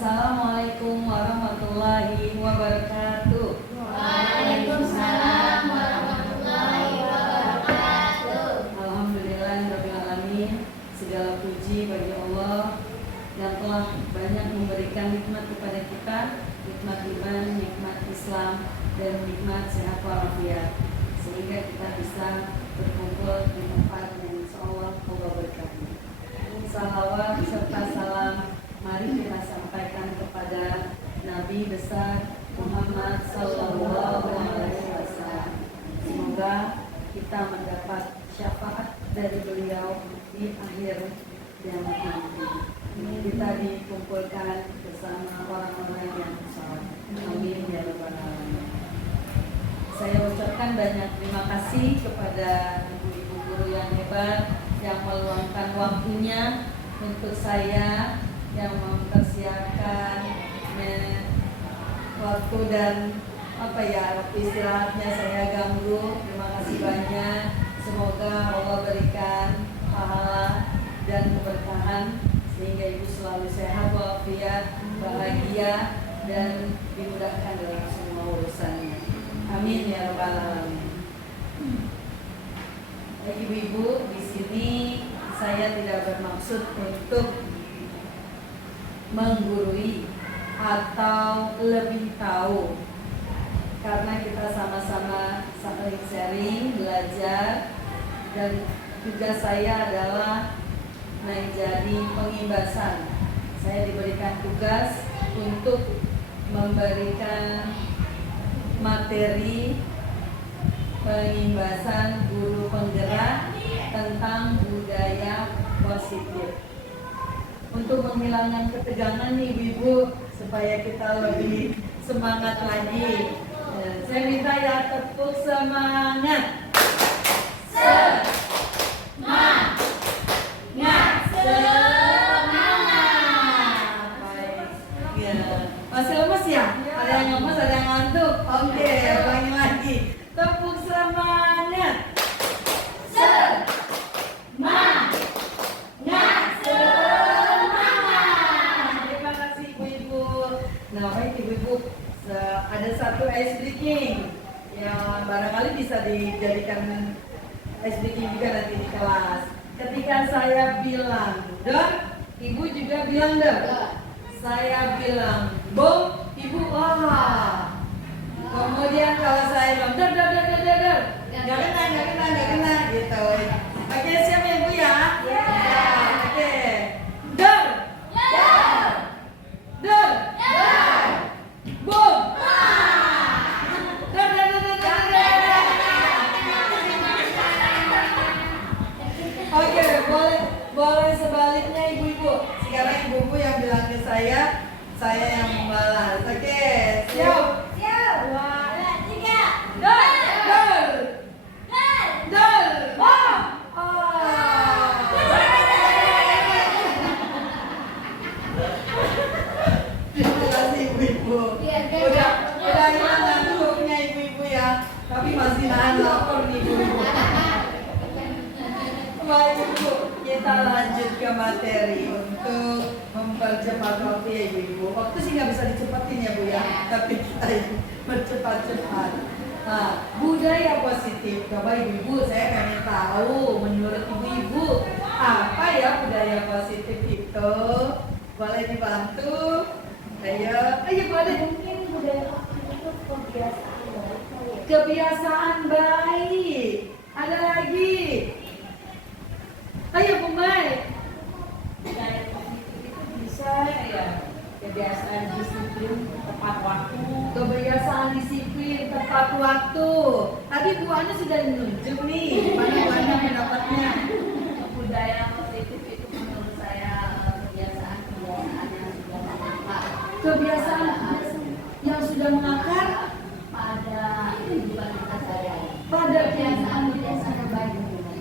Assalamualaikum warahmatullahi wabarakatuh. Waalaikumsalam warahmatullahi wabarakatuh. Alhamdulillahirabbil alamin. Segala puji bagi Allah yang telah banyak memberikan nikmat kepada kita, nikmat iman, nikmat Islam, dan nikmat sehat walafiat, sehingga kita bisa berkumpul di tempat yang insyaallah Allah berkati. Salawat serta salam mari kita sampaikan kepada Nabi besar Muhammad Sallallahu Alaihi Wasallam. Semoga kita mendapat syafaat dari beliau di akhir zaman nanti. Kita dikumpulkan bersama orang-orang yang soleh. Amin ya rabbal alamin. Saya ucapkan banyak terima kasih kepada ibu-ibu guru yang hebat yang meluangkan waktunya untuk saya, yang mempersiapkan waktu dan istirahatnya saya ganggu. Terima kasih banyak. Semoga Allah berikan pahala dan keberkahan sehingga ibu selalu sehat walafiat, bahagia, dan dimudahkan dalam semua urusannya. Amin ya rabbal alamin. Ibu-ibu, di sini saya tidak bermaksud untuk menggurui atau lebih tahu, karena kita sama-sama saling sharing, belajar, dan tugas saya adalah menjadi pengimbasan. Saya diberikan tugas untuk memberikan materi pengimbasan guru penggerak tentang budaya positif untuk menghilangkan ketegangan nih ibu-ibu, supaya kita lebih semangat lagi. Saya minta ya tepuk semangat. Semangat. Baik. Ya. Masih lemes ya? Ada yang lemes, ada yang ngantuk. Oke, ulangi lagi. Tepuk semangat. Semangat. Terima kasih ibu-ibu. Nah, baik ibu-ibu, ada satu ice breaking yang barangkali bisa dijadikan ice breaking juga nanti di kelas. Ketika saya bilang dor, ibu juga bilang dor. Saya bilang bom, ibu wah. Kemudian kalau saya bilang dor, nggak kena gitu. Oke, siap ya ibu ya? Ya. Oke. Dor. Dor. Bom. Oke, boleh sebaliknya ibu-ibu. Sekarang ibu-ibu yang bilang ke saya yang membalas. Oke, siap. Dua, tiga. Dor. Bom. Terima kasih ibu-ibu. Udah hilang ngantuknya ibu-ibu ya. Tapi masih nahan lapar nih ibu-ibu. Baik ibu, kita lanjut ke materi untuk mempercepat waktu ya ibu-ibu. Waktu sih nggak bisa dicepatin ya bu ya, tapi kita ini bercepat-cepat. Nah, budaya positif. Coba ibu-ibu, saya pengen tahu menurut ibu-ibu apa ya budaya positif itu? Boleh dibantu? Ayo boleh. Mungkin budaya positif itu kebiasaan baik. Kebiasaan baik. Ada lagi? Ayo Bu Mai. Budaya positif itu bisa ya kebiasaan disiplin tepat waktu. Kebiasaan disiplin tepat waktu. Tadi Bu Ana sudah nunjuk nih. Mana Bu Ana pendapatnya? Budaya positif itu menurut saya kebiasaan yang sudah mengakar. Kebiasaan yang sudah mengakar Pada kehidupan kita sehari-hari. pada Kebiasaan yang baik.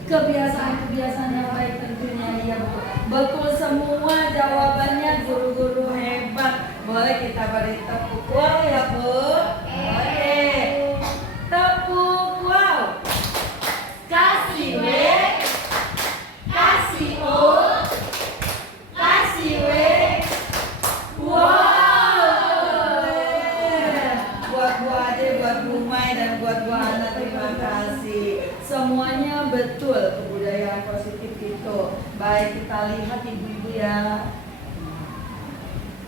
kebiasaan yang baik tentunya ya Bu. Betul semua jawabannya, guru-guru hebat. Boleh kita beri tepuk wow ya Bu. Oke. Tepuk wow. Kasih W. Kasih O. Kasih W. Wow. Baik, kita lihat ibu-ibu ya.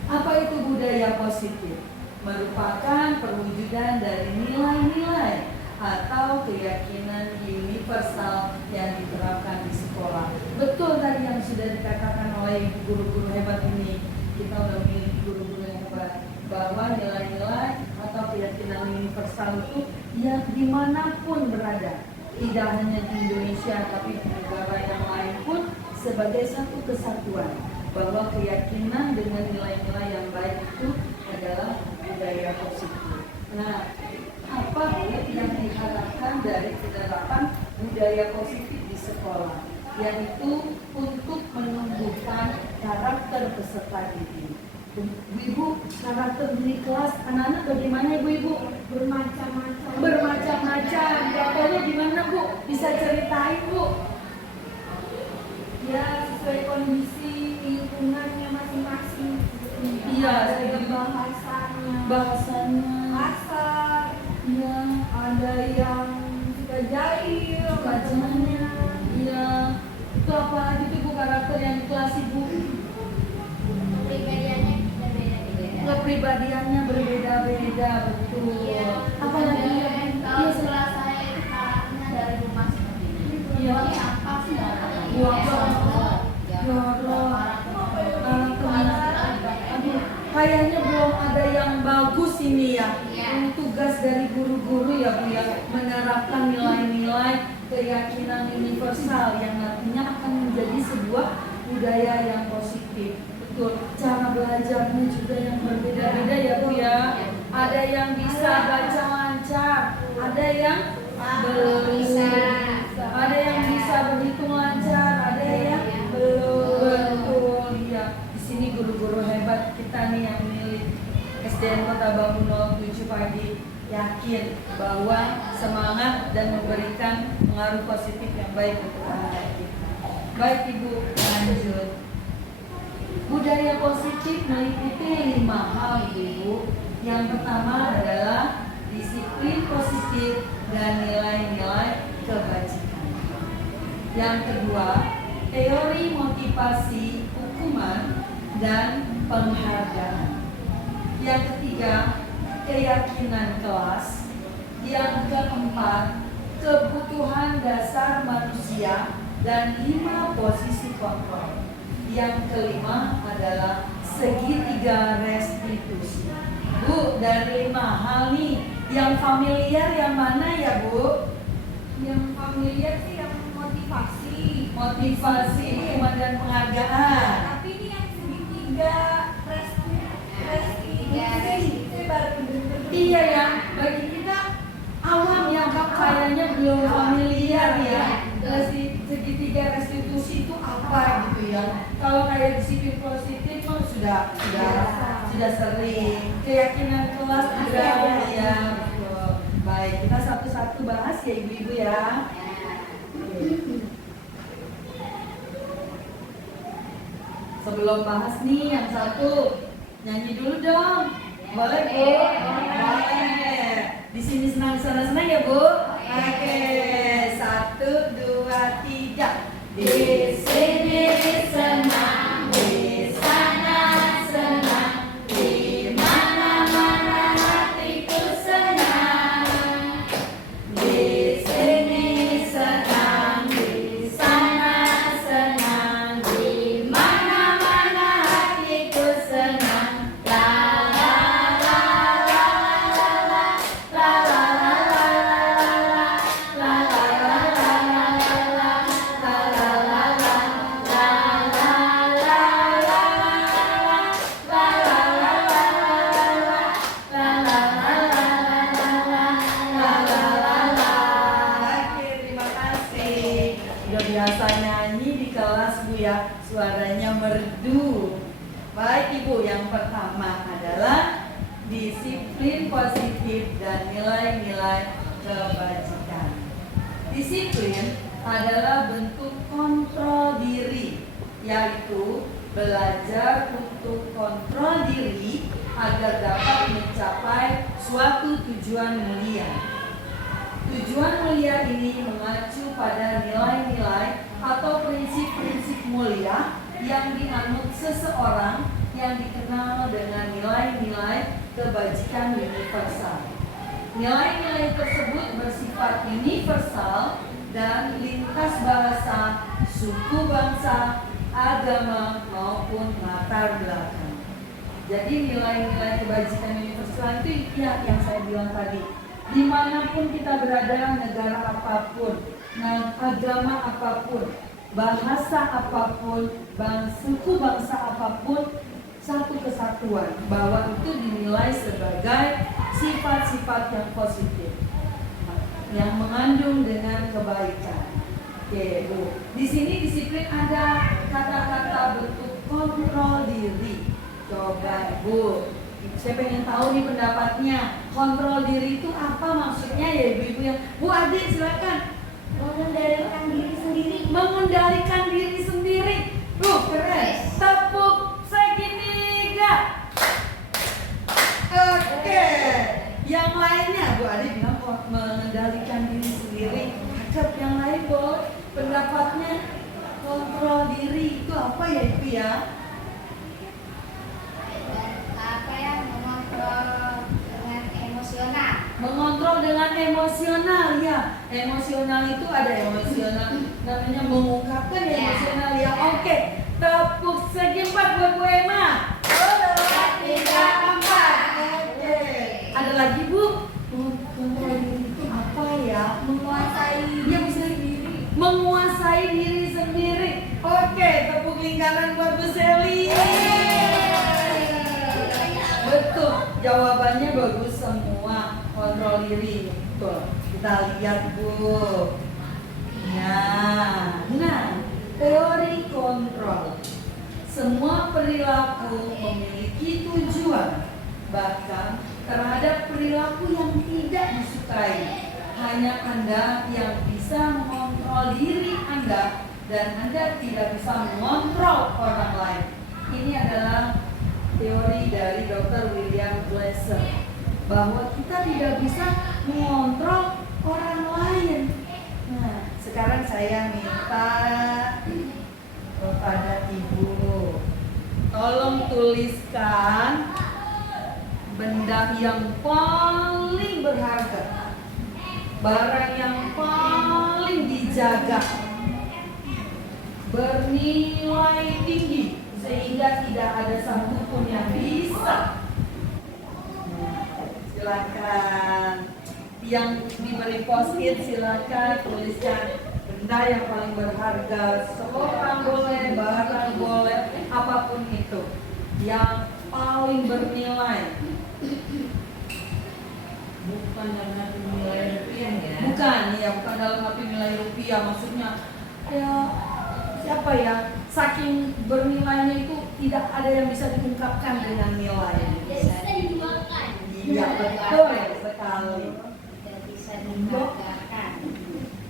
Apa itu budaya positif? Merupakan perwujudan dari nilai-nilai atau keyakinan universal yang diterapkan di sekolah. Betul tadi yang sudah dikatakan oleh guru-guru hebat ini. Kita udah memiliki guru-guru yang hebat, bahwa nilai-nilai atau keyakinan universal itu yang dimanapun berada, tidak hanya di Indonesia tapi di negara yang lain pun, sebagai satu kesatuan, bahwa keyakinan dengan nilai-nilai yang baik itu adalah budaya positif. Nah, apa yang diharapkan dari penerapan budaya positif di sekolah? Yaitu untuk menumbuhkan karakter peserta didik. Ibu, karakter di kelas anak-anak bagaimana ibu-ibu? Bermacam-macam. Bermacam-macam. Contohnya gimana Bu? Bisa ceritain Bu? Ya, sesuai kondisi lingkungannya masing-masing. Iya, ada bahasanya. Bahasanya. Kasar. Iya. Ada yang suka jahil. Bacanya. Iya. Itu apa lagi tuh Bu karakter yang di kelas ibu? Kepribadiannya beda-beda. Kepribadiannya berbeda-beda, betul. Iya. Apa lagi? Kalau sekolah saya itu karakternya dari rumah seperti ini. Iya. Ini apa sih? Kayaknya belum ada yang bagus ini ya. Iya. Tugas dari guru-guru ya Bu ya, menerapkan nilai-nilai keyakinan universal yang nantinya akan menjadi sebuah budaya yang positif. Betul. Cara belajarnya juga yang berbeda-beda ya Bu ya. Ada yang bisa baca lancar, ada yang belum bisa, ada yang bisa berhitung lancar, ada yang belum. Betul ya. Di sini guru-guru hebat kita nih yang milik SDN Kota Bambu 07 pagi yakin bahwa semangat dan memberikan pengaruh positif yang baik untuk anak kita. Baik Ibu, lanjut. Budaya positif meliputi 5 hal Ibu. Yang pertama adalah disiplin positif dan nilai-nilai kebajikan. Yang kedua, teori motivasi, hukuman, dan penghargaan. Yang ketiga, keyakinan kelas. Yang keempat, kebutuhan dasar manusia dan 5 posisi kontrol. Yang kelima adalah segitiga restitusi. Bu, dari 5 hal nih, yang familiar yang mana ya Bu? Yang familiar sih yang motivasi. Motivasi, hukuman dan penghargaan. Tapi ini yang segitiga restitusi itu baru bener-bener. Iya ya, bagi kita awam ya Kak, kayaknya belum familiar ya. Segitiga restitusi itu apa gitu ya. Kalau kayak disiplin positif kan sudah sering. Keyakinan kelas juga ya. Betul. Baik, kita satu-satu bahas ya ibu-ibu ya. Sebelum bahas nih yang satu, nyanyi dulu dong. Boleh Bu? Boleh. Di sini senang-senang ya Bu? Oke, 1, 2, 3. Di sini senang, di sana senang, di mana-mana hatiku senang. Di sini senang, di sana senang, di mana-mana hatiku senang. La la la la la la la la la la la biasa nyanyi di kelas Bu ya, suaranya merdu. Baik Ibu, yang pertama adalah disiplin positif dan nilai-nilai kebajikan. Disiplin adalah bentuk kontrol diri, yaitu belajar untuk kontrol diri agar dapat mencapai suatu tujuan mulia. Tujuan mulia ini mengacu pada nilai-nilai atau prinsip-prinsip mulia yang dianut seseorang yang dikenal dengan nilai-nilai kebajikan universal. Nilai-nilai tersebut bersifat universal dan lintas bahasa, suku bangsa, agama maupun latar belakang. Jadi nilai-nilai kebajikan universal itu ya yang saya bilang tadi. Dimanapun kita berada, negara apapun, agama apapun, bahasa apapun, suku bangsa apapun, satu kesatuan bahwa itu dinilai sebagai sifat-sifat yang positif yang mengandung dengan kebaikan. Oke, Bu. Di sini disiplin ada kata-kata bentuk kontrol diri. Coba, Bu. Saya pengen tahu nih pendapatnya. Kontrol diri itu apa maksudnya ya ibu-ibu yang Bu Adik silakan. Mengendalikan diri sendiri. Mengendalikan diri sendiri. Keren. Tepuk segitiga. Oke. Yang lainnya Bu Adik bilang kok mengendalikan diri sendiri. Cakep. Yang lain boleh pendapatnya kontrol diri itu apa ya Ibu ya? Mengontrol dengan emosional ya. Emosional itu ada emosional namanya mengungkapkan emosional ya. Oke. Tepuk segimpar buat Bu Emma. 2, 3, 4. Oke. Ada lagi Bu? Kontrol diri itu apa ya? Menguasai Dia bisa diri. Menguasai diri sendiri. Oke, tepuk lingkaran buat Bu Seli. Betul, jawabannya bagus semua. Kontrol diri, betul. Kita lihat Bu. Nah, teori kontrol. Semua perilaku memiliki tujuan, bahkan terhadap perilaku yang tidak disukai. Hanya Anda yang bisa mengontrol diri Anda dan Anda tidak bisa mengontrol orang lain. Ini adalah teori dari Dr. William Glasser bahwa kita tidak bisa mengontrol orang lain. Nah, sekarang saya minta kepada Ibu, tolong tuliskan benda yang paling berharga, barang yang paling dijaga, bernilai tinggi sehingga tidak ada satupun yang bisa. Silakan yang diberi post-it silakan tuliskan benda yang paling berharga, seorang boleh, barang boleh, apapun itu yang paling bernilai. Bukan dalam arti nilai rupiah ya? Bukan dalam arti nilai rupiah, maksudnya ya siapa ya, saking bernilainya itu tidak ada yang bisa diungkapkan dengan nilai. Bisa dijualkan. Iya betul sekali. Tidak bisa dibanggakan.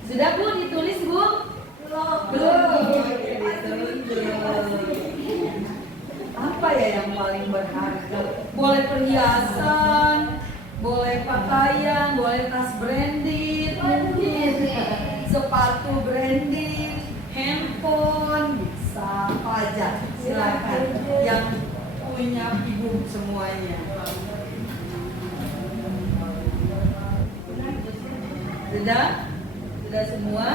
Sudah Bu ditulis Bu? Belum. Apa ya yang paling berharga? Boleh perhiasan, boleh pakaian, boleh tas branded, mungkin sepatu branded, handphone, bisa apa aja. Silakan yang punya Ibu semuanya. Sudah? Sudah semua?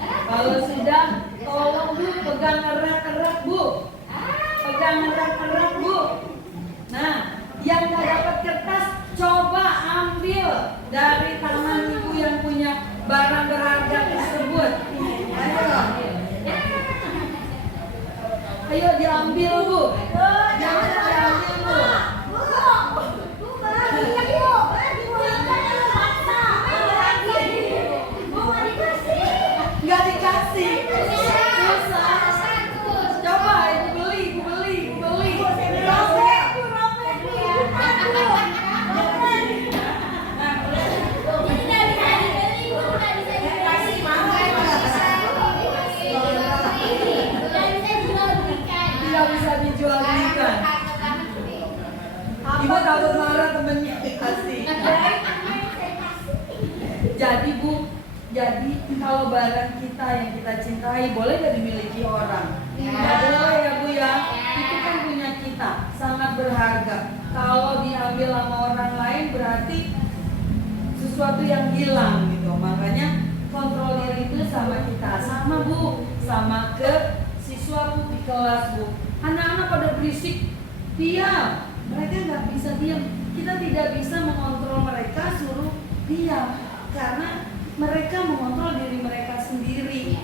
Kalau sudah, tolong Bu pegang erat-erat Bu. Pegang erat-erat Bu. Nah, yang nggak dapat kertas, coba ambil dari tangan Ibu yang punya barang berharga tersebut. Ayo diambil Bu. Jangan diambil Bu. Nggak dikasih. Susah. Coba Ibu beli. Tidak bisa dijual belikan. Ibu takut marah temennya dikasih. Jadi Bu, Jadi kalau barang kita yang kita cintai boleh gak dimiliki orang? Ya. Nggak boleh ya Bu ya. Itu kan punya kita, sangat berharga. Kalau diambil sama orang lain berarti sesuatu yang hilang gitu. Makanya kontrol diri itu sama kita, sama Bu, sama ke siswa Bu di kelas Bu. Anak-anak pada berisik, diam. Mereka nggak bisa diam. Kita tidak bisa mengontrol mereka, suruh diam karena mereka mengontrol diri mereka sendiri.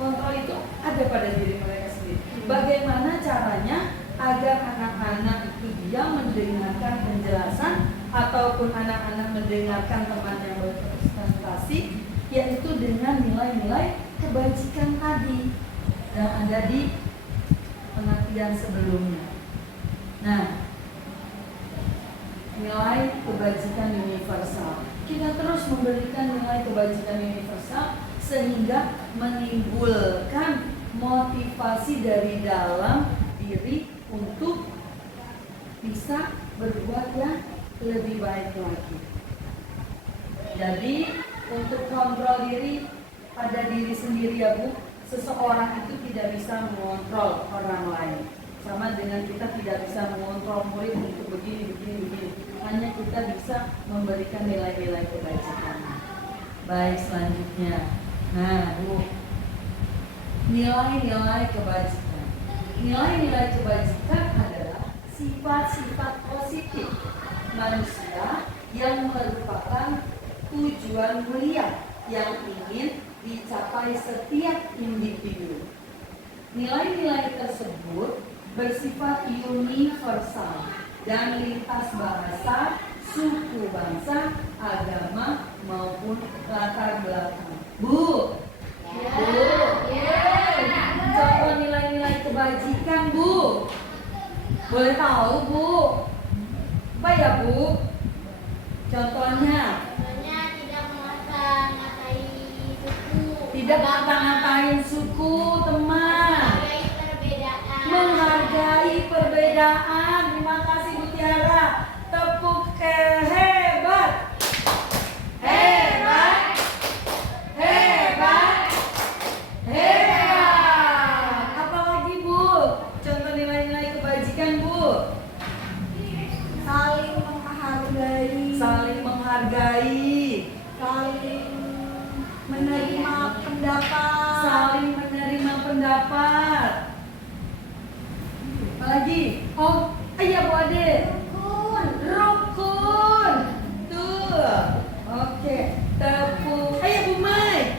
Kontrol itu ada pada diri mereka sendiri. Bagaimana caranya agar anak-anak itu diam mendengarkan penjelasan ataupun anak-anak mendengarkan teman yang berprestasi, yaitu dengan nilai-nilai kebajikan tadi yang ada di pengertian sebelumnya. Nah, nilai kebajikan universal. Kita terus memberikan nilai kebajikan universal sehingga menimbulkan motivasi dari dalam diri untuk bisa berbuat yang lebih baik lagi. Jadi untuk kontrol diri pada diri sendiri ya Bu, seseorang itu tidak bisa mengontrol orang lain. Sama dengan kita tidak bisa mengontrol murid untuk begini. Hanya kita bisa memberikan nilai-nilai kebajikan. Baik, selanjutnya. Nah, Bu, nilai-nilai kebajikan. Nilai-nilai kebajikan adalah sifat-sifat positif manusia yang merupakan tujuan mulia yang ingin dicapai setiap individu. Nilai-nilai tersebut bersifat universal dan lintas bahasa, suku bangsa, agama maupun latar belakang. Bu, contoh nilai-nilai kebajikan Bu. Boleh tahu Bu? Apa ya Bu? Contohnya? Contohnya tidak mengata-ngatai suku. Tidak ngata-ngatain suku, teman. Menghargai perbedaan. Menghargai perbedaan. Terima kasih Bu Tiara. Tepuk hebat. Hebat. Hebat. Hebat. Apalagi Bu? Contoh nilai-nilai kebajikan Bu. Saling menghargai. Saling menghargai. Saling menerima pendapat. Saling menerima pendapat. Apalagi? Oh, iya Bu Ade. Rukun. Tuh. Oke. Tepuk. Ayo Bu Mai.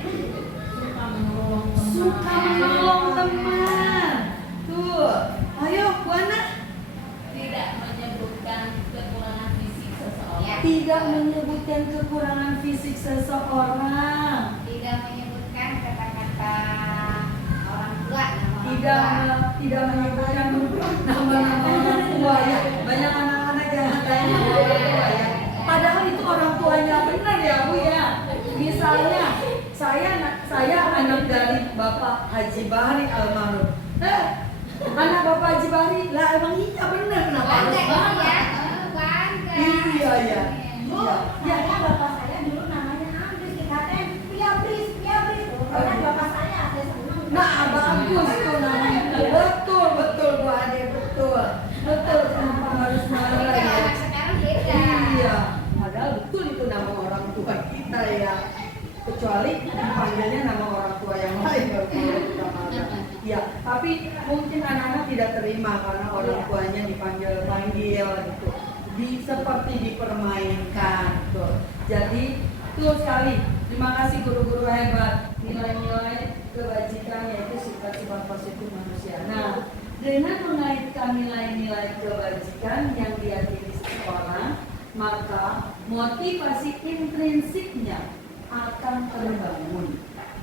Suka menolong teman. Tuh. Ayo Bu Ana. Tidak menyebutkan kekurangan fisik seseorang. Tidak menyebutkan kekurangan fisik seseorang. Tidak menyebutkan kata-kata orang tua. Tidak menyebutkan nama-nama orang tua ya. Banyak anak-anak yang ngatain nama orang tua ya. Padahal itu orang tuanya benar ya Bu ya. Misalnya saya anak dari Bapak Haji Bahri almarhum. Anak Bapak Haji Bahri lah emang iya benar kenapa harus bangga? Iya ya. Iya. Ya Bapak saya dulu namanya Andris, dikatain Piabris. Karena bapak saya ada senang. Nah, bagus tuh namanya. Betul Bu Ade, betul. Kenapa harus marah ya? Anak sekarang beda. Iya, padahal betul itu nama orang tua kita ya. Kecuali dipanggilnya nama orang tua yang lain kalau kita marah. Ya, tapi mungkin anak-anak tidak terima karena orang tuanya dipanggil gitu. Seperti dipermainkan gitu. Jadi betul sekali. Terima kasih guru-guru hebat. Nilai-nilai kebajikan yaitu sifat-sifat positif manusia. Nah, dengan mengaitkan nilai-nilai kebajikan yang diyakini seseorang, maka motivasi intrinsiknya akan terbangun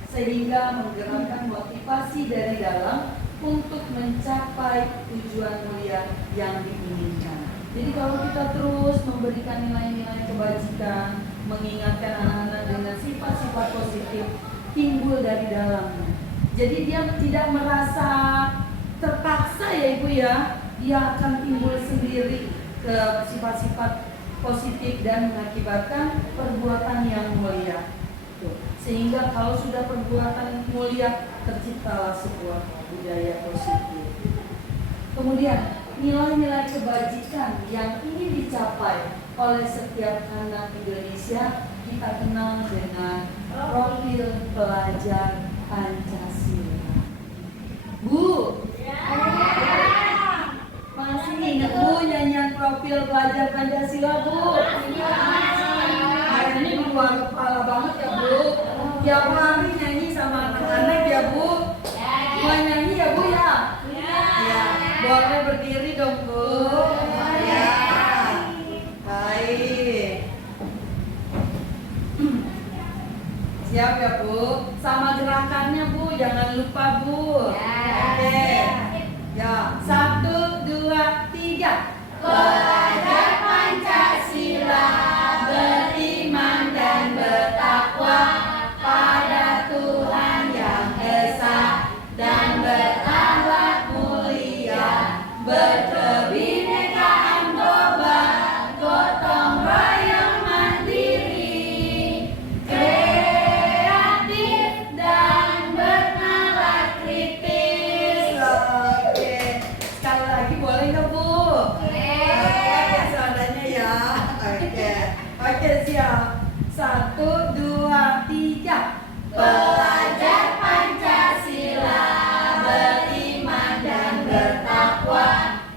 sehingga menggerakkan motivasi dari dalam untuk mencapai tujuan mulia yang diinginkan. Jadi kalau kita terus memberikan nilai-nilai kebajikan, mengingatkan anak-anak dengan sifat-sifat positif timbul dari dalamnya. Jadi dia tidak merasa terpaksa ya Ibu ya, dia akan timbul sendiri ke sifat-sifat positif dan mengakibatkan perbuatan yang mulia. Tuh. Sehingga kalau sudah perbuatan mulia, terciptalah sebuah budaya positif. Kemudian nilai-nilai kebajikan yang ingin dicapai oleh setiap anak Indonesia kita kenal dengan profil pelajar Pancasila. Bu, masih ingat Bu nyanyian profil pelajar Pancasila Bu? Ini di luar kepala banget ya Bu. Tiap hari nyanyi sama anak-anak ya Bu. Mau nyanyi ya Bu ya? Ya. Boleh berdiri dong Bu. Ya. Baik. Siap ya Bu. Sama gerakannya Bu, jangan lupa Bu. Oke. Ya. 1, 2, 3. Belajar Pancasila, beriman dan bertakwa pada Tuhan Yang Esa, dan berakhlak mulia, berkebinekaan global, gotong royong mandiri, kreatif dan bernalar kritis. Oke. Sekali lagi boleh nggak Bu? Oke, seadanya ya. Oke. Oke, siap. 1, 2, 3. Belajar Pancasila, beriman dan bertakwa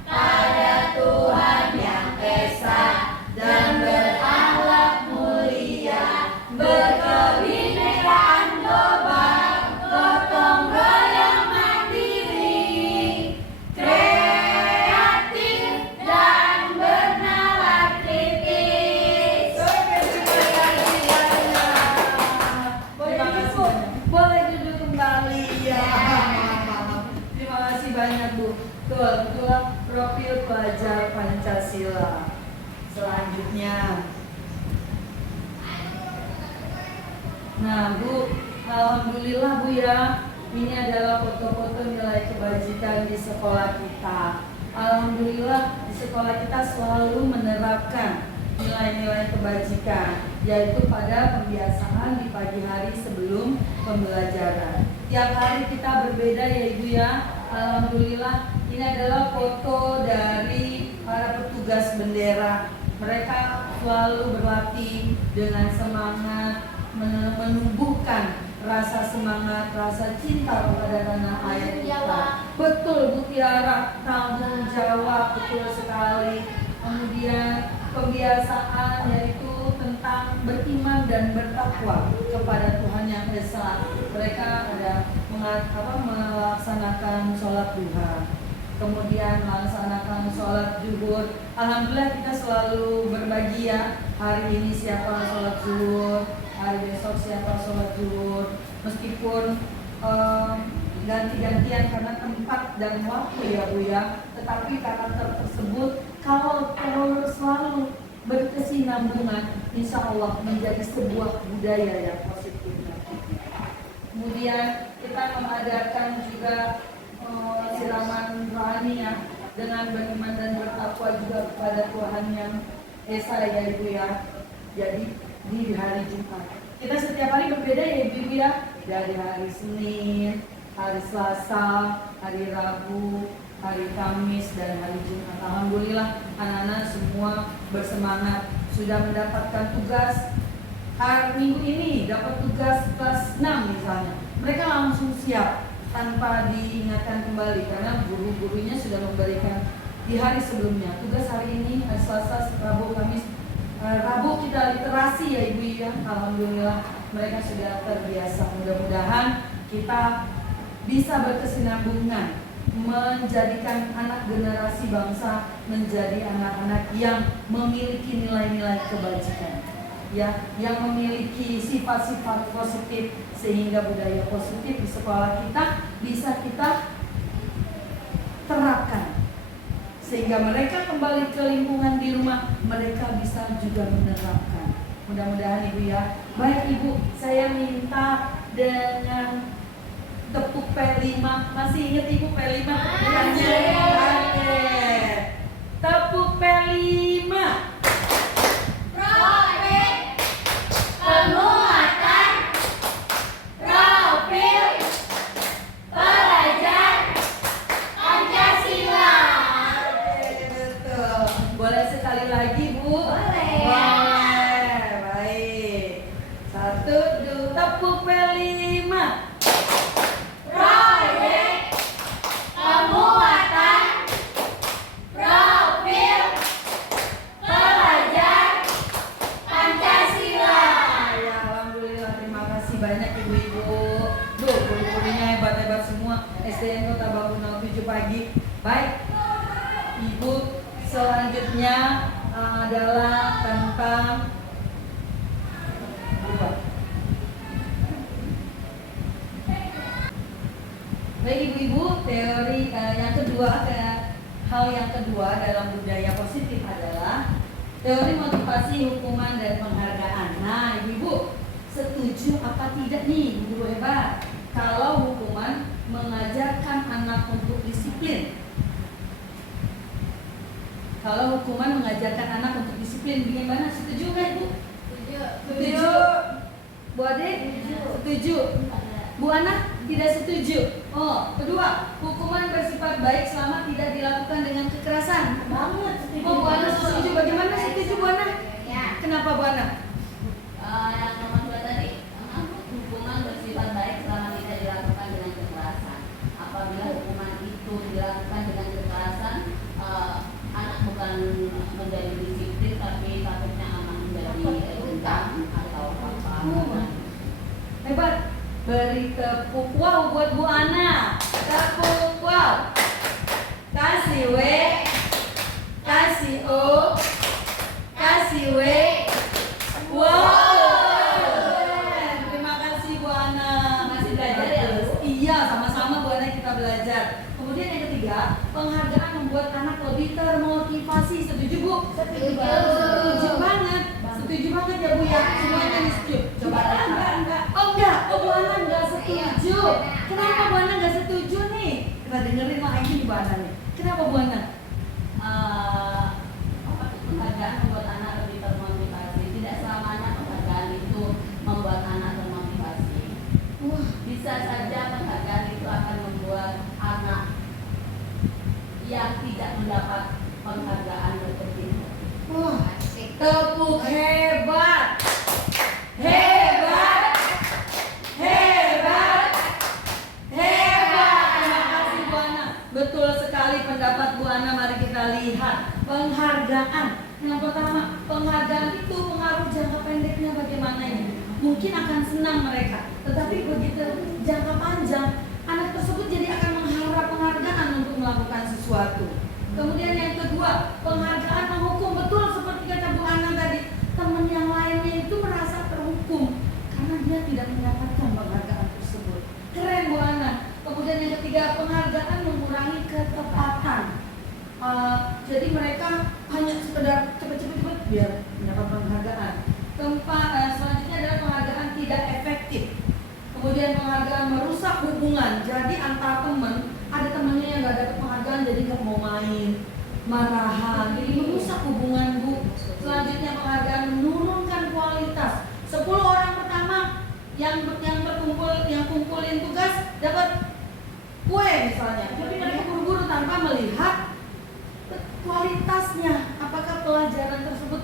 pada Tuhan Yang Esa, dan berakhlak mulia, berkebinekaan global, gotong royong mandiri, kreatif dan bernalar kritis. Oke, terima kasih banyak. Terima kasih banyak. Boleh duduk kembali ya. Terima kasih banyak Bu. Betul, itulah profil pelajar Pancasila. Selanjutnya. Nah Bu, alhamdulillah Bu ya. Ini adalah foto-foto nilai kebajikan di sekolah kita. Alhamdulillah di sekolah kita selalu menerapkan nilai-nilai kebajikan, yaitu pada pembiasaan di pagi hari sebelum pembelajaran. Tiap hari kita berbeda ya Ibu ya. Alhamdulillah ini adalah foto dari para petugas bendera. Mereka selalu berlatih dengan semangat, menumbuhkan rasa semangat, rasa cinta kepada tanah air kita. Betul Bu Tiara, tanggung jawab, betul sekali. Kemudian pembiasaan yaitu tentang beriman dan bertakwa kepada Tuhan Yang Esa. Mereka ada melaksanakan sholat duha, kemudian melaksanakan sholat zuhur. Alhamdulillah kita selalu berbagi ya. Hari ini siapa sholat zuhur, hari besok siapa sholat zuhur. Meskipun ganti-gantian karena tempat dan waktu ya Bu ya, tetapi karakter tersebut kalau selalu berkesinambungan, insya Allah menjadi sebuah budaya yang positif. Kemudian kita mengadakan juga siraman rohani ya, dengan beriman dan bertakwa juga kepada Tuhan Yang Esa ya Ibu ya. Jadi di hari Jumat kita setiap hari berbeda ya Ibu ya. Dari hari Senin, hari Selasa, hari Rabu, hari Kamis, dan hari Jumat. Alhamdulillah anak-anak semua bersemangat, sudah mendapatkan tugas. Hari Minggu ini dapat tugas kelas 6 misalnya, mereka langsung siap tanpa diingatkan kembali karena guru-gurunya sudah memberikan di hari sebelumnya. Tugas hari ini hari Selasa, Rabu, Kamis. Rabu kita literasi ya Ibu ya. Alhamdulillah mereka sudah terbiasa. Mudah-mudahan kita bisa berkesinambungan menjadikan anak generasi bangsa menjadi anak-anak yang memiliki nilai-nilai kebajikan, ya, yang memiliki sifat-sifat positif, sehingga budaya positif di sekolah kita bisa kita terapkan, sehingga mereka kembali ke lingkungan di rumah, mereka bisa juga menerapkan. Mudah-mudahan Ibu ya. Baik Ibu, saya minta dengan tepuk P5. Masih ingat Ibu P5? Oke. Tepuk P5. Proyek penguatan lagi Bu? Boleh. Boleh. Baik. 1, 2, tepuk pelima. Proyek Pemuatan Profil Pelajar Pancasila. Ya, alhamdulillah, terima kasih banyak ibu-ibu. Duh, guru-gurunya hebat-hebat semua. SDN Kota Batu 07 pagi. Baik, ibu, selanjutnya adalah tentang baik ibu-ibu, teori yang kedua, hal yang kedua dalam budaya positif adalah teori motivasi, hukuman, dan penghargaan. Nah, ibu-ibu, setuju apa tidak nih, guru hebat, kalau hukuman mengajarkan anak untuk disiplin? Kalau hukuman mengajarkan anak untuk disiplin, bagaimana? Setuju nggak ibu? Setuju. Bu Ade? Setuju. Bu Ana? Tidak setuju. Oh, kedua, hukuman bersifat baik selama tidak dilakukan dengan kekerasan. Banget setuju. Oh, Bu Ana setuju. Bagaimana setuju Bu Ana? Ya. Kenapa Bu Ana? Yang nomor 2 tadi, hukuman bersifat baik selama tidak dilakukan dengan kekerasan. Apabila hukuman itu dilakukan dengan kekerasan, anak bukan menjadi disiplin, tapi takutnya anak menjadi dendam atau apa. Hebat. Beri tepuk wow buat Bu Ana. Tepuk wow. Kasih W, kasih O, kasih W. Wow. Terima kasih Bu Ana. Masih belajar ya, Bu? Iya, sama-sama Bu Ana kita belajar. Kemudian yang ketiga, penghargaan membuat anak lebih termotivasi. Setuju Bu? Setuju. Setuju banget. Setuju banget ya Bu ya. Semuanya setuju. Coba Enggak. Oh enggak, oh Bu Ana enggak setuju. Iya. Kenapa Bu Ana enggak setuju nih? Kita dengerin lagi nih Bu Ana nih. Kenapa Bu Ana? Penghargaan membuat anak lebih termotivasi. Tidak selamanya penghargaan itu membuat anak termotivasi. Bisa saja penghargaan itu akan membuat anak yang tidak mendapat penghargaan berpikir. Wah, tepuk hebat. Hebat. Hebat. Hebat. Terima kasih Bu Ana. Betul sekali pendapat Bu Ana. Mari kita lihat penghargaan. Yang pertama, penghargaan itu pengaruh jangka pendeknya bagaimana ini? Mungkin akan senang mereka, tetapi begitu jangka panjang, anak tersebut jadi akan mengharap penghargaan untuk melakukan sesuatu. Kemudian yang kedua, penghargaan menghukum. Betul seperti kata Bu Ana tadi, teman yang lainnya itu merasa terhukum karena dia tidak mendapatkan penghargaan tersebut. Keren Bu Ana. Kemudian yang ketiga, penghargaan mengurangi ketepatan. Jadi mereka hanya sekedar cepet-cepet biar mendapat penghargaan. Selanjutnya adalah penghargaan tidak efektif. Kemudian penghargaan merusak hubungan. Jadi antar teman, ada temannya yang nggak dapat penghargaan jadi nggak mau main, marahan, jadi merusak hubungan Bu. Selanjutnya penghargaan menurunkan kualitas. 10 orang pertama yang terkumpul, yang kumpulin tugas dapat kue misalnya, tapi mereka buru-buru tanpa melihat kualitasnya, apakah pelajaran tersebut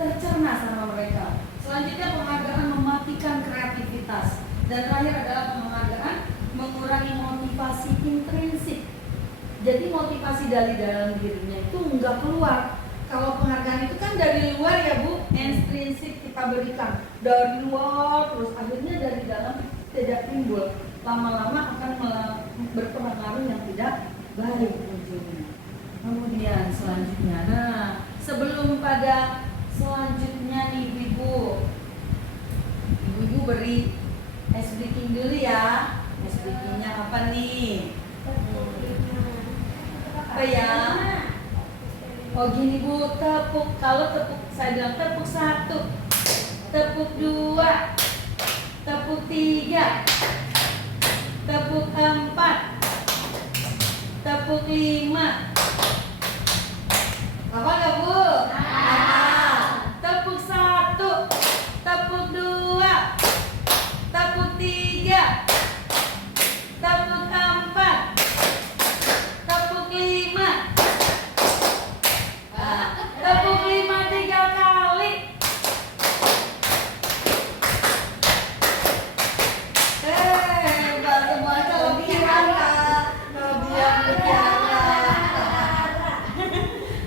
tercerna sama mereka. Selanjutnya penghargaan mematikan kreativitas. Dan terakhir adalah penghargaan mengurangi motivasi intrinsik. Jadi motivasi dari dalam dirinya itu enggak keluar. Kalau penghargaan itu kan dari luar ya Bu, intrinsik kita berikan dari luar, terus akhirnya dari dalam tidak timbul. Lama-lama akan berpengaruh yang tidak baik ujungnya. Kemudian selanjutnya, nah sebelum pada selanjutnya nih ibu beri ice breaking dulu ya. Ice breakingnya apa nih? Apa ya? Oh gini Bu, tepuk. Kalau tepuk, saya bilang tepuk 1, tepuk 2, tepuk 3, tepuk 4, tepuk 5. Apa enggak Bu? Tepuk 1, tepuk 2, tepuk 3, tepuk 4, tepuk 5. Tepuk 5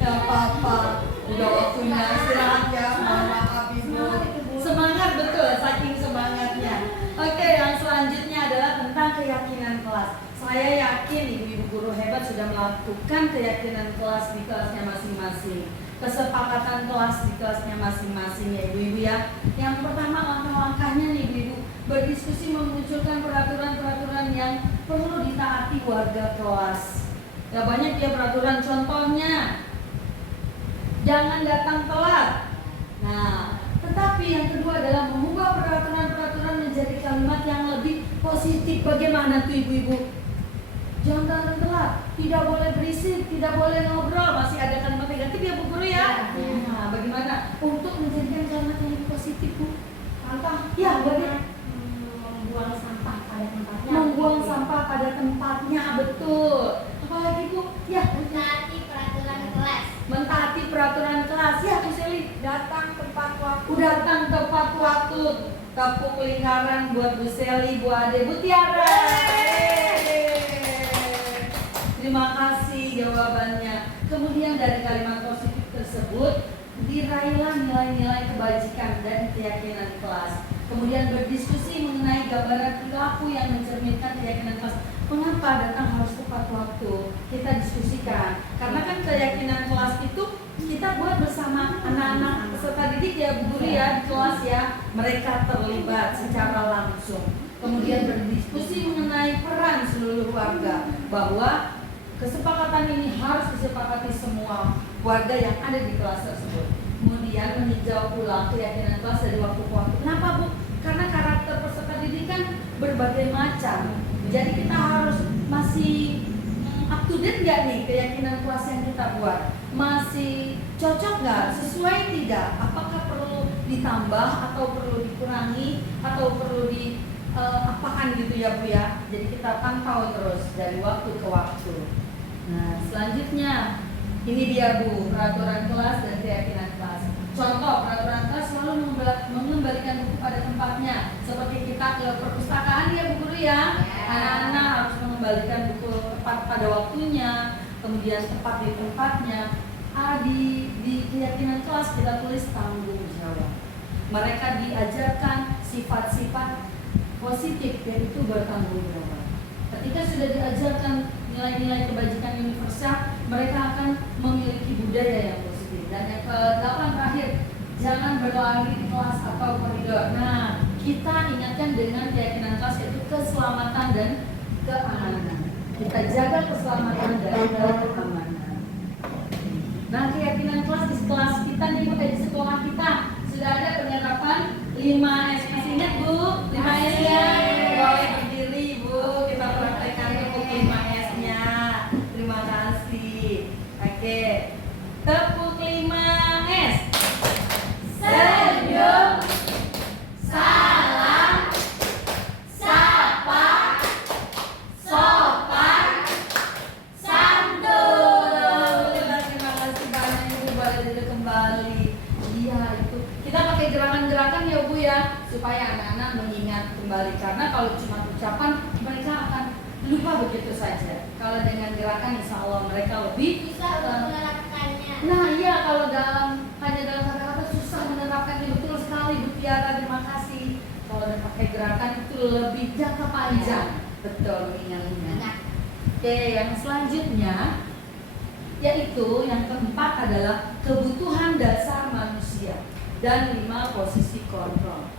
Gak apa-apa, udah waktunya istirahat ya. Mohon maaf Ibu. Semangat betul, saking semangatnya. Oke, yang selanjutnya adalah tentang keyakinan kelas. Saya yakin ibu-ibu guru hebat sudah melakukan keyakinan kelas di kelasnya masing-masing. Kesepakatan kelas di kelasnya masing-masing ya ibu-ibu ya. Yang pertama langkah-langkahnya nih ibu-ibu, berdiskusi memunculkan peraturan-peraturan yang perlu ditaati warga kelas. Ya banyak ya peraturan, contohnya jangan datang telat. Nah, tetapi yang kedua adalah mengubah peraturan-peraturan menjadi kalimat yang lebih positif. Bagaimana tuh ibu-ibu? Jangan datang telat, tidak boleh berisik, tidak boleh ngobrol. Masih ada kalimat negatif ya Bu Guru ya? Nah, bagaimana untuk menjadikan kalimat yang lebih positif Bu? Contoh, Ya, boleh. membuang sampah pada tempatnya. Membuang sampah pada tempatnya, betul. Apalagi Bu? Ya, Mentaati peraturan kelas. mentaati peraturan kelas. Ya, Bu Seli. Datang tepat waktu. Datang tepat waktu. Tepuk lingkaran buat Bu Seli, Bu Ade, Bu Tiara. Terima kasih jawabannya. Kemudian dari kalimat positif tersebut diraihlah nilai-nilai kebajikan dan keyakinan kelas. Kemudian berdiskusi mengenai gambaran perilaku yang mencerminkan keyakinan kelas. Mengapa datang harus tepat waktu? Kita diskusikan. Karena kan keyakinan kelas itu kita buat bersama anak-anak peserta didik ya Bu Guru ya, di kelas ya. Mereka terlibat secara langsung. Kemudian berdiskusi mengenai peran seluruh warga, bahwa kesepakatan ini harus disepakati semua warga yang ada di kelas tersebut. Kemudian meninjau ulang keyakinan kelas dari waktu ke waktu. Kenapa Bu? Karena karakter peserta didik kan berbagai macam. Jadi kita harus masih up to date nggak nih keyakinan kelas yang kita buat? Masih cocok nggak? Sesuai tidak? Apakah perlu ditambah atau perlu dikurangi atau perlu apakan gitu ya Bu ya? Jadi kita pantau terus dari waktu ke waktu. Nah, selanjutnya ini dia Bu, peraturan kelas dan keyakinan kelas. Contoh, peraturan kelas selalu mengembalikan buku pada tempatnya. Seperti kita ke perpustakaan ya Bu Guru ya. Anak-anak harus mengembalikan buku tepat pada waktunya, kemudian tepat di tempatnya. Di keyakinan kelas kita tulis tanggung jawab. Mereka diajarkan sifat-sifat positif yaitu bertanggung jawab. Ketika sudah diajarkan nilai-nilai kebajikan universal, mereka akan memiliki budaya yang positif. Dan yang ke-8 terakhir, jangan berlari di kelas atau koridor. Nah, kita ingatkan dengan keyakinan kelas yaitu keselamatan dan keamanan. Kita jaga keselamatan dan keamanan. Nah, keyakinan kelas di kelas kita nih Bu, di sekolah kita sudah ada penerapan 5S. Masih ingat Bu? 5S-nya. Boleh berdiri Bu, kita praktekkan tepuk 5S-nya. Terima kasih. Oke. Tepuk 5S. Senyum, salam, sapa, sopan, santun. Terima kasih banyak Ibu, boleh duduk kembali. Iya itu. Kita pakai gerakan-gerakan ya Bu ya, supaya anak-anak mengingat kembali. Karena kalau cuma ucapan mereka akan lupa begitu saja. Kalau dengan gerakan insya Allah mereka lebih Bisa menerapkannya. Nah iya, kalau hanya dalam kata-kata susah menerapkannya. Betul sekali Bu Tiara, terima kasih. Kalau pakai gerakan itu lebih jangka panjang. Betul, mengingat-ingat. Oke, yang selanjutnya yaitu yang keempat adalah kebutuhan dasar manusia dan 5 posisi kontrol.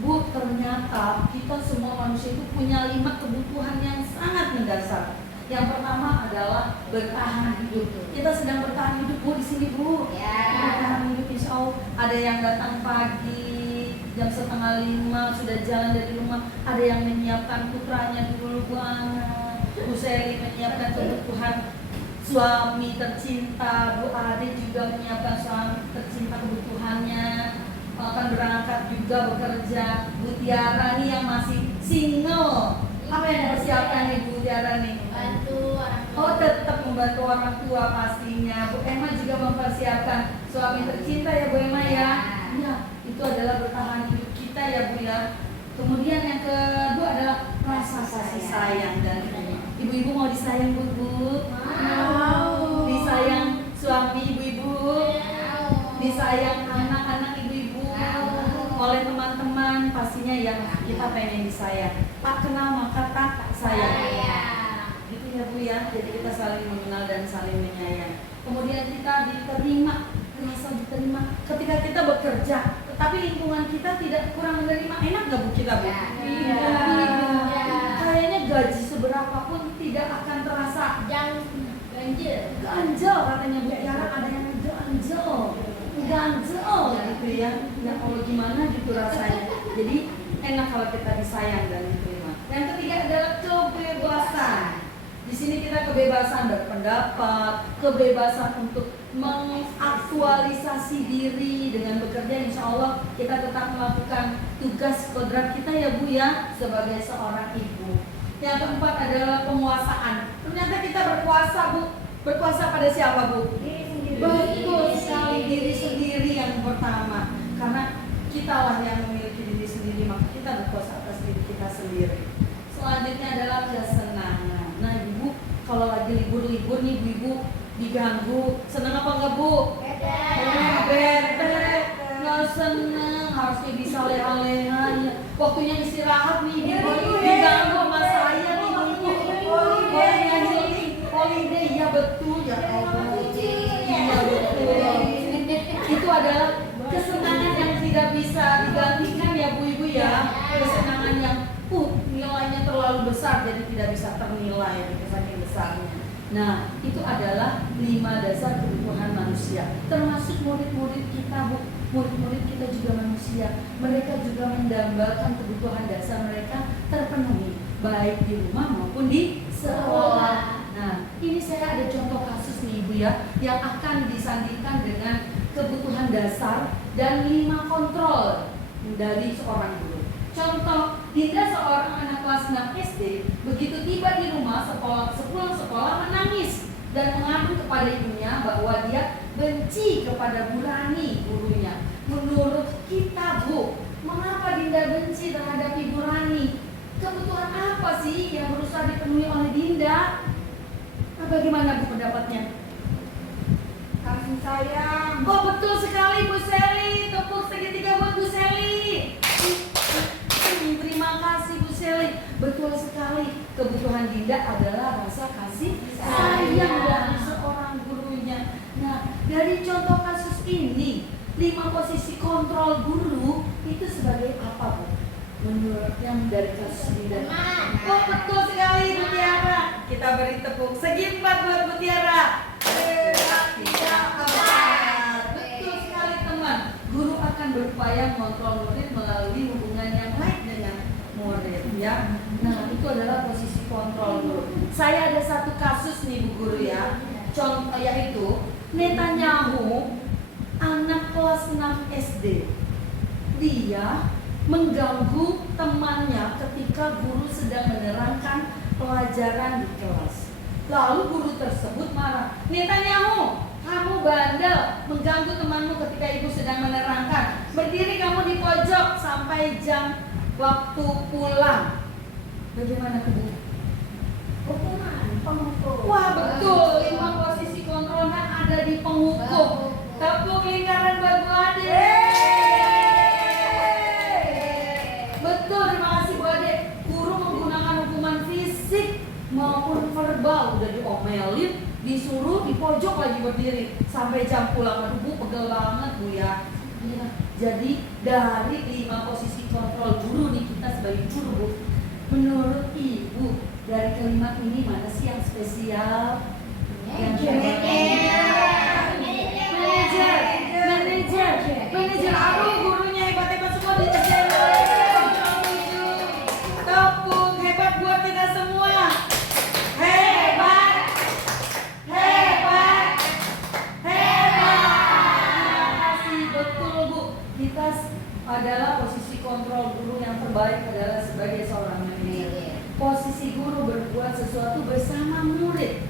Bu, ternyata kita semua manusia itu punya 5 kebutuhan yang sangat mendasar. Yang pertama adalah bertahan hidup. Kita sedang bertahan hidup Bu di sini Bu. Ya. Bertahan hidup insya Allah. Ada yang datang pagi jam 4:30 sudah jalan dari rumah. Ada yang menyiapkan putranya dulu Bu Ana. Bu Seli menyiapkan kebutuhan suami tercinta. Bu Ade juga menyiapkan suami tercinta kebutuhannya. Akan berangkat juga bekerja. Bu Tiara nih yang masih single. Apa yang dipersiapkan nih Bu Tiara nih? Bantu orang tua. Oh, tetap membantu orang tua pastinya. Bu Emma juga mempersiapkan suami tercinta ya Bu Emma ya. Iya, itu adalah bertahan hidup kita ya Bu ya. Kemudian yang kedua adalah rasa kasih sayang dan ibu-ibu mau disayang Bu? Mau. Disayang suami ibu-ibu, disayang anak-anak ibu-ibu, oleh teman-teman pastinya yang kita pengen disayang. Tak kenal maka tak sayang. Gitu ya Bu ya. Jadi kita saling mengenal dan saling menyayang. Kemudian kita diterima, merasa diterima. Ketika kita bekerja, tapi lingkungan kita tidak kurang menerima, enak gak Bu kita Bu? Iya. Kayaknya gaji seberapapun tidak akan terasa ganjel katanya Bu Tiara, ada yang ganjel gitu ya. Ya kalau gimana gitu rasanya. Jadi enak kalau kita disayang dan diterima. Yang ketiga adalah kebebasan. Di sini kita kebebasan berpendapat, kebebasan untuk mengaktualisasi diri dengan bekerja. Insya Allah kita tetap melakukan tugas kodrat kita ya Bu ya, sebagai seorang ibu. Yang keempat adalah penguasaan. Ternyata kita berkuasa Bu. Berkuasa pada siapa Bu? Betul sekali, diri sendiri yang pertama. Karena kitalah yang memiliki diri sendiri, maka kita berkuasa atas diri kita sendiri. Selanjutnya adalah kesenangan. Nah ibu, kalau lagi libur-libur nih ibu diganggu, senang apa enggak Bu? Bete, nggak seneng, harusnya bisa leha-leha. Waktunya istirahat nih ibu, diganggu sama saya nih ibu. Holiday, ya betul ya Allah. Iya betul. Itu adalah kesenangan yang tidak bisa digantikan ya Bu Ibu ya. Kesenangan yang nilainya terlalu besar jadi tidak bisa ternilai saking besarnya. Nah, itu adalah 5 dasar kebutuhan manusia. Termasuk murid-murid kita Bu. Murid-murid kita juga manusia. Mereka juga mendambakan kebutuhan dasar mereka terpenuhi, baik di rumah maupun di sekolah. Nah, ini saya ada contoh kasus nih Ibu ya, yang akan disandingkan dengan kebutuhan dasar dan 5 kontrol dari seorang guru. Contoh, Dinda seorang anak kelas 6 SD, begitu tiba di rumah sepulang sekolah menangis dan mengadu kepada ibunya bahwa dia benci kepada Bu Rani, gurunya. Menurut kita Bu, mengapa Dinda benci terhadap Ibu Rani? Kebutuhan apa sih yang berusaha dipenuhi oleh Dinda? Bagaimana Bu pendapatnya? Kasih sayang. Oh betul sekali Bu Seli, tepuk segitiga buat Bu Seli. Terima kasih Bu Seli. Betul sekali, kebutuhan Dinda adalah rasa kasih sayang dari seorang gurunya. Nah, dari contoh kasus ini, 5 posisi kontrol guru itu sebagai apa Bu? Menurut yang dari kasus Dinda. Oh betul sekali Bu Tiara. Kita beri tepuk segi 4 buat Bu Tiara. Betul sekali teman. Guru akan berupaya mengontrol murid melalui hubungan yang baik dengan murid ya. Nah itu adalah posisi kontrol guru. Saya ada satu kasus nih Bu Guru ya. Contoh yaitu Netanyahu, anak kelas 6 SD. Dia mengganggu temannya ketika guru sedang menerangkan pelajaran di kelas. Lalu guru tersebut marah. Netanyahu, kamu bandel, mengganggu temanmu ketika ibu sedang menerangkan. Berdiri kamu di pojok sampai jam waktu pulang. Bagaimana Bu? Hukuman, penghukum. Wah betul, 5 posisi kontrolnya ada di penghukum. Tepuk lingkaran buat Bu Ade. Betul, terima kasih Bu Ade. Guru menggunakan hukuman fisik maupun verbal, udah diomelin, disuruh di pojok lagi berdiri sampai jam pulang. Aduh Bu, pegel banget Bu ya. Ya, jadi dari 5 posisi kontrol guru nih kita sebagai guru Bu, menurut Ibu dari kalimat ini mana sih yang spesial? Yang manajer. Aduh gurunya hebat-hebat semua di tepuk hebat buat kita semua. Hebat. Terima kasih, betul Bu. Kita adalah posisi kontrol guru yang terbaik adalah sebagai seorang manajer. Posisi guru berbuat sesuatu bersama murid,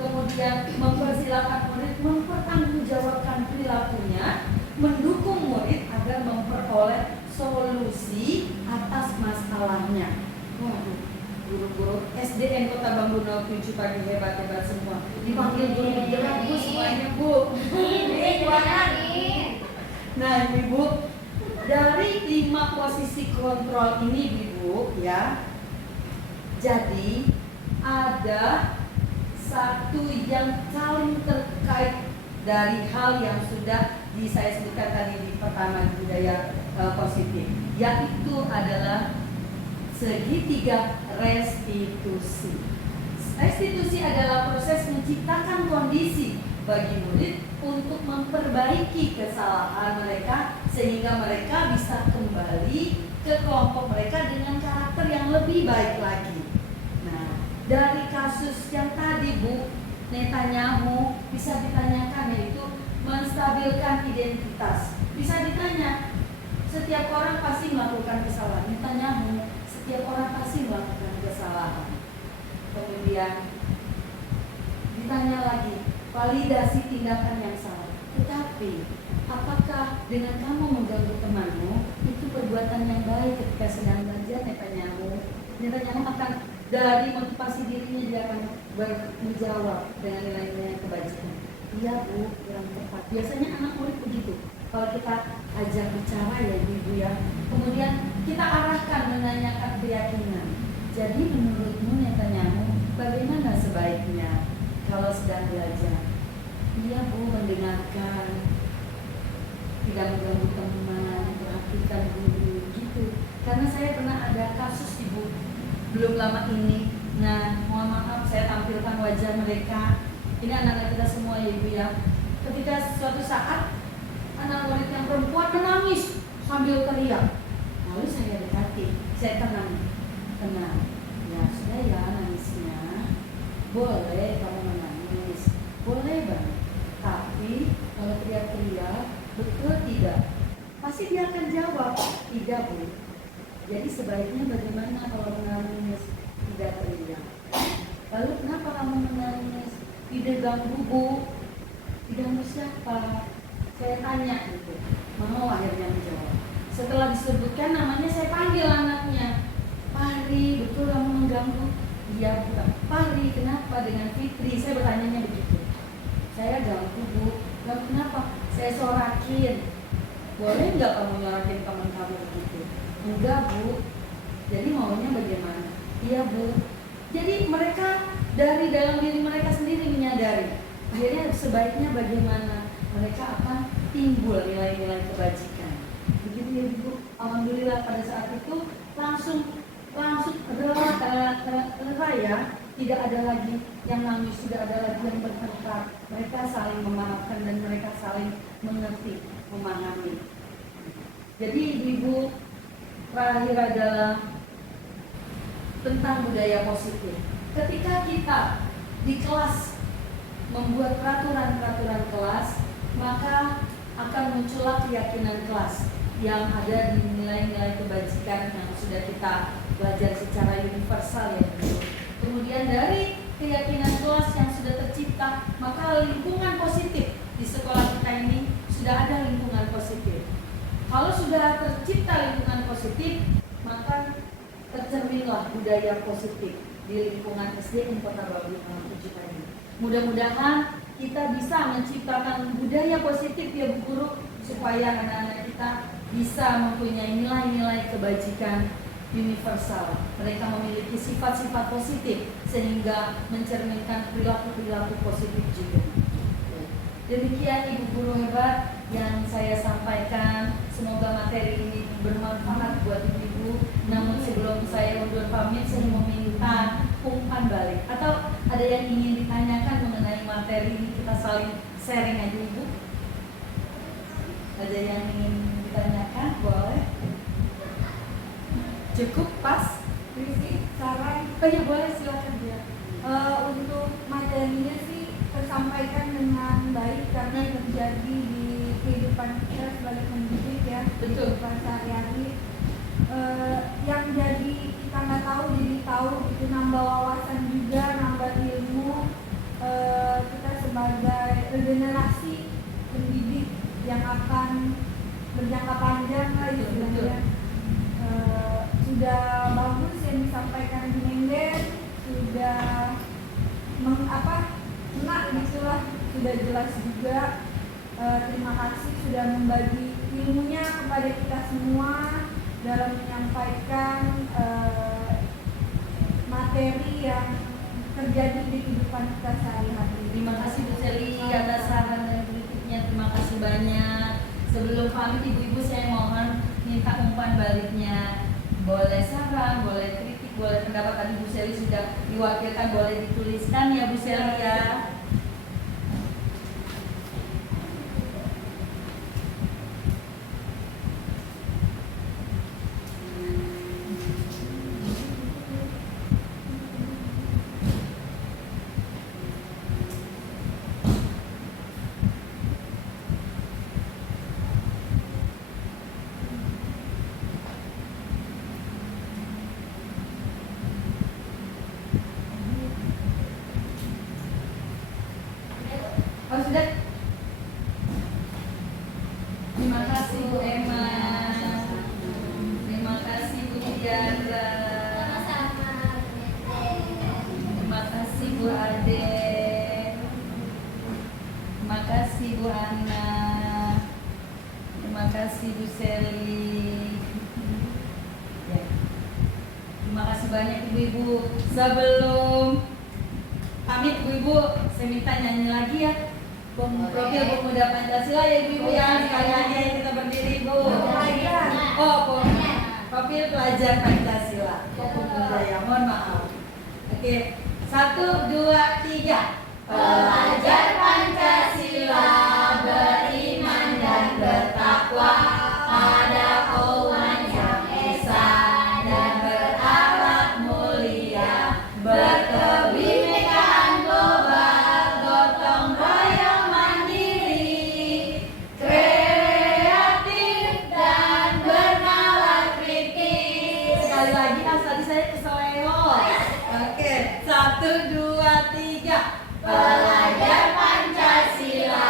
kemudian mempersilahkan murid mempertanggungjawabkan perilakunya, mendukung murid agar memperoleh solusi atas masalahnya. Waduh, guru-guru SD SDN Kota Bambu 07 pagi hebat-hebat semua. Dipanggil guru bergerak Bu semuanya Bu. Nah Ibu, dari 5 posisi kontrol ini Ibu ya, jadi ada satu yang paling terkait dari hal yang sudah saya sebutkan tadi di pertama budaya positif, yaitu adalah segitiga restitusi. Restitusi adalah proses menciptakan kondisi bagi murid untuk memperbaiki kesalahan mereka sehingga mereka bisa kembali ke kelompok mereka dengan karakter yang lebih baik lagi. Nah, dari kasus yang tadi Bu Netanyahu bisa ditanyakan, yaitu menstabilkan identitas. Bisa ditanya, setiap orang pasti melakukan kesalahan. Netanyahu, setiap orang pasti melakukan kesalahan. Kemudian ditanya lagi, validasi tindakan yang salah. Tetapi apakah dengan kamu mengganggu temanmu itu perbuatan yang baik ketika sedang belajar? Netanyahu akan dari motivasi dirinya dia akan menjawab dengan nilai-nilai kebajikan. Iya Bu, kurang tepat. Biasanya anak murid begitu. Kalau kita ajak bicara ya Ibu ya, kemudian kita arahkan menanyakan keyakinan. Jadi menurutmu Netanyahu, bagaimana sebaiknya kalau sedang belajar? Iya Bu, mendengarkan, tidak mengganggu teman, perhatikan guru gitu. Karena saya pernah ada kasus Ibu belum lama ini. Nah, mohon maaf saya tampilkan wajah mereka. Ini anak-anak kita semua ya Ibu ya. Ketika suatu saat anak murid yang perempuan menangis sambil teriak. Lalu saya dekati, saya tenang. Ya sudah ya nangisnya. Boleh kamu menangis, boleh banget. Tapi kalau teriak-teriak, betul tidak? Pasti dia akan jawab, tidak Bu. Jadi sebaiknya bagaimana kalau menangis tidak teriak? Lalu kenapa kamu menangis? Tidak ganggu Bu. Diganggu siapa? Saya tanya gitu. Mau akhirnya menjawab. Setelah disebutkan namanya, saya panggil anaknya. Fahri, betul kamu mengganggu? Iya bukan. Fahri, kenapa dengan Fitri? Saya bertanya begitu. Saya ganggu Bu. Ganggu kenapa? Saya sorakin. Boleh nggak kamu nyorakin teman kamu begitu? Enggak Bu. Jadi maunya bagaimana? Iya Bu. Jadi mereka dari dalam diri mereka sendiri menyadari. Akhirnya sebaiknya bagaimana? Mereka akan timbul nilai-nilai kebajikan. Begitu ya Ibu. Alhamdulillah pada saat itu langsung rela ya. Tidak ada lagi yang nangis, tidak ada lagi yang bertengkar. Mereka saling memaafkan dan mereka saling mengerti, memahami. Jadi Ibu, terakhir adalah tentang budaya positif. Ketika kita di kelas membuat peraturan-peraturan kelas, maka akan muncullah keyakinan kelas yang ada di nilai-nilai kebajikan yang sudah kita belajar secara universal ya. Kemudian dari keyakinan kelas yang sudah tercipta, maka lingkungan positif di sekolah kita ini sudah ada lingkungan positif. Kalau sudah tercipta lingkungan positif, maka tercerminlah budaya positif di lingkungan SDN Kota Bambu 07 tadi. Mudah-mudahan kita bisa menciptakan budaya positif ya Bu Guru, supaya anak-anak kita bisa mempunyai nilai-nilai kebajikan universal. Mereka memiliki sifat-sifat positif sehingga mencerminkan perilaku-perilaku positif juga. Demikian Ibu Guru hebat yang saya sampaikan. Semoga materi ini bermanfaat buat Ibu. Namun sebelum saya undur pamit, saya meminta umpan balik. Atau ada yang ingin ditanyakan mengenai materi ini, kita saling sharing aja Ibu. Ada yang ingin ditanyakan? Boleh. Cukup pas? Rizky, saran. Oh ya boleh, silakan dia. Untuk materinya sih tersampaikan dengan baik karena terjadi di kehidupan kita sebagai pendidik ya. Betul. Kehidupan sehari-hari. Yang jadi kita nggak tahu jadi tahu, itu nambah wawasan juga, nambah ilmu. Kita sebagai regenerasi pendidik yang akan berjangka panjang lah istilahnya. Sudah bagus yang disampaikan di Mengden, sudah enak gitulah, sudah jelas juga. Terima kasih sudah membagi ilmunya kepada kita semua dalam menyampaikan materi yang terjadi di kehidupan kita sehari-hari. Terima kasih Bu Seli atas saran dan kritiknya, terima kasih banyak. Sebelum pamit ibu-ibu, saya mohon minta umpan baliknya. Boleh saran, boleh kritik, boleh pendapat. Tadi Bu Seli sudah diwakilkan, boleh dituliskan ya Bu Seli ya. Oh sudah. Terima kasih Bu Emma. Terima kasih Bu Diandra. Terima kasih Bu Ade. Terima kasih Bu Ana. Terima kasih Bu Seli. Ya. Terima kasih banyak ibu-ibu. Sebelum pamit ibu-ibu, saya minta nyanyi lagi ya. Profil Pemuda Pancasila ya ibu-ibu ya. Sekali lagi kita berdiri Bu. Oh, profil pelajar Pancasila. Pemuda ya, mohon maaf. Oke, 1, 2, 3. Pelajar Pancasila beriman dan bertakwa pada Tuhan Yang Esa dan berakhlak mulia, berkebinekaan global, gotong royong mandiri, kreatif dan bernalar kritis. Sekali lagi tadi saya keseleo. Oke, 1, 2, 3. Pelajar Pancasila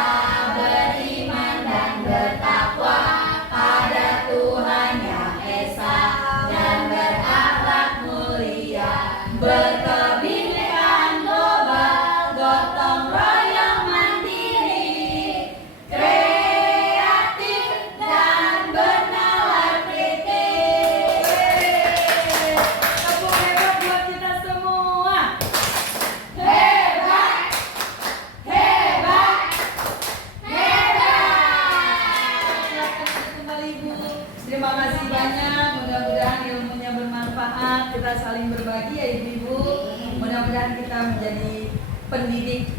beriman dan bertakwa pada Tuhan Yang Esa dan berakhlak mulia, berkebinekaan global, gotong royong mandiri, kreatif dan bernalar kritis. Tepuk hebat buat kita semua. Hebat, hebat, hebat. Silakan kembali Bu. Terima kasih banyak. Mudah-mudahan ilmunya bermanfaat. Kita saling berbagi ya ibu-ibu. Mudah-mudahan kita menjadi pendidik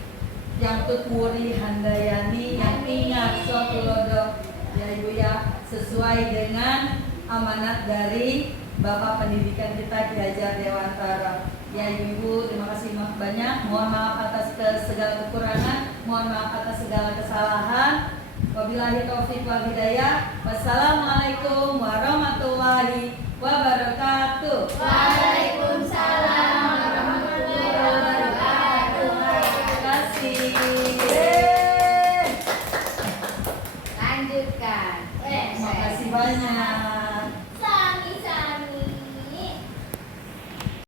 yang tutwuri handayani, yang ingat sotulodo ya ibu ya, sesuai dengan amanat dari Bapak Pendidikan kita Ki Hajar Dewantara. Ya ibu-ibu, terima kasih banyak. Mohon maaf atas segala kekurangan, mohon maaf atas segala kesalahan. Wabillahi taufiq wal hidayah. Wassalamualaikum warahmatullahi wabarakatuh. Waalaikumsalam warahmatullahi wabarakatuh. Terima kasih. Lanjutkan. Terima kasih banyak.